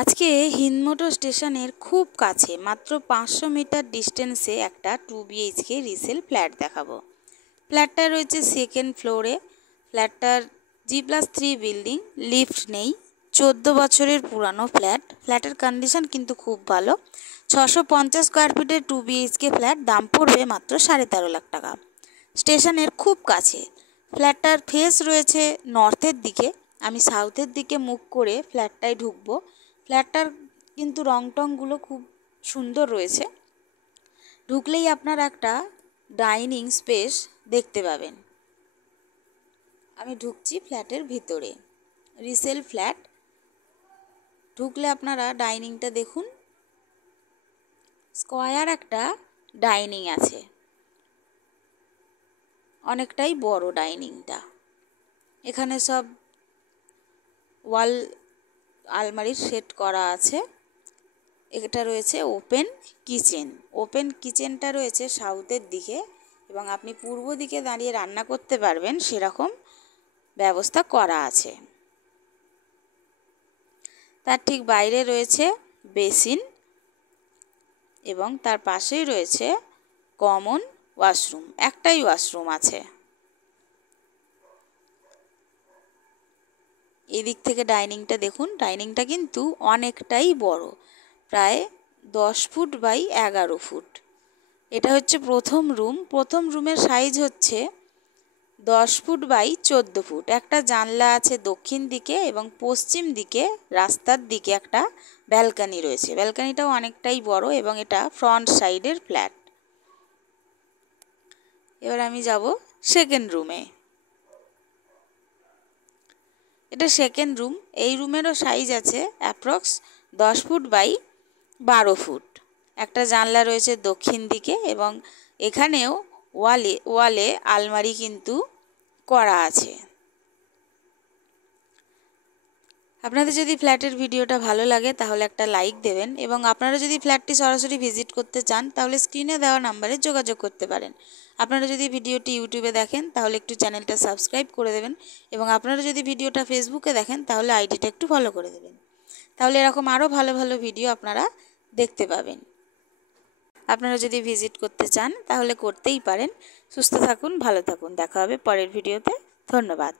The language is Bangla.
আজকে হিন্দমোটর স্টেশনের খুব কাছে মাত্র 500 মিটার ডিস্টেন্সে একটা 2 BHK রিসেল ফ্ল্যাট দেখাবো। ফ্ল্যাটটা রয়েছে সেকেন্ড ফ্লোরে। ফ্ল্যাটটার G+3 বিল্ডিং, লিফট নেই। 14 বছরের পুরানো ফ্ল্যাট। ফ্ল্যাটের কন্ডিশন কিন্তু খুব ভালো। 650 স্কোয়ার ফিটের 2 BHK ফ্ল্যাট, দাম পড়বে মাত্র 13.5 লাখ টাকা। স্টেশনের খুব কাছে। ফ্ল্যাটটার ফেস রয়েছে নর্থের দিকে। আমি সাউথের দিকে মুখ করে ফ্ল্যাটটায় ঢুকবো। ফ্ল্যাটটার কিন্তু রংটংগুলো খুব সুন্দর রয়েছে। ঢুকলেই আপনারা একটা ডাইনিং স্পেস দেখতে পাবেন। আমি ঢুকছি ফ্ল্যাটের ভিতরে। Resale flat. ঢুকলে আপনারা ডাইনিংটা দেখুন। স্কোয়ার একটা ডাইনিং আছে, অনেকটাই বড় ডাইনিংটা। এখানে সব ওয়াল আলমারির সেট করা আছে। এটা রয়েছে ওপেন কিচেন। ওপেন কিচেনটা রয়েছে সাউথের দিকে এবং আপনি পূর্ব দিকে দাঁড়িয়ে রান্না করতে পারবেন সেরকম ব্যবস্থা করা আছে। তার ঠিক বাইরে রয়েছে বেসিন এবং তার পাশেই রয়েছে কমন ওয়াশরুম। একটাই ওয়াশরুম আছে। এদিক থেকে ডাইনিংটা দেখুন। ডাইনিংটা কিন্তু অনেকটাই বড়, প্রায় 10 ফুট বাই 11 ফুট। এটা হচ্ছে প্রথম রুম। প্রথম রুমের সাইজ হচ্ছে 10 ফুট বাই 14 ফুট। একটা জানলা আছে দক্ষিণ দিকে এবং পশ্চিম দিকে রাস্তার দিকে একটা ব্যালকনি রয়েছে। ব্যালকনিটাও অনেকটাই বড় এবং এটা ফ্রন্ট সাইডের ফ্ল্যাট। এবার আমি যাব সেকেন্ড রুমে। এটা সেকেন্ড রুম। এই রুমেরও সাইজ আছে অ্যাপ্রক্স 10 ফুট বাই 12 ফুট। একটা জানলা রয়েছে দক্ষিণ দিকে এবং এখানেও ওয়ালে আলমারি কিন্তু করা আছে। আপনাদের যদি ফ্ল্যাটের ভিডিওটা ভালো লাগে তাহলে একটা লাইক দেবেন এবং আপনারা যদি ফ্ল্যাটটি সরাসরি ভিজিট করতে চান তাহলে স্ক্রিনে দেওয়া নাম্বারে যোগাযোগ করতে পারেন। আপনারা যদি ভিডিওটি ইউটিউবে দেখেন তাহলে একটু চ্যানেলটা সাবস্ক্রাইব করে দেবেন এবং আপনারা যদি ভিডিওটা ফেসবুকে দেখেন তাহলে আইডিটা একটু ফলো করে দেবেন। তাহলে এরকম আরও ভালো ভালো ভিডিও আপনারা দেখতে পাবেন। আপনারা যদি ভিজিট করতে চান তাহলে করতেই পারেন। সুস্থ থাকুন, ভালো থাকুন। দেখা হবে পরের ভিডিওতে। ধন্যবাদ।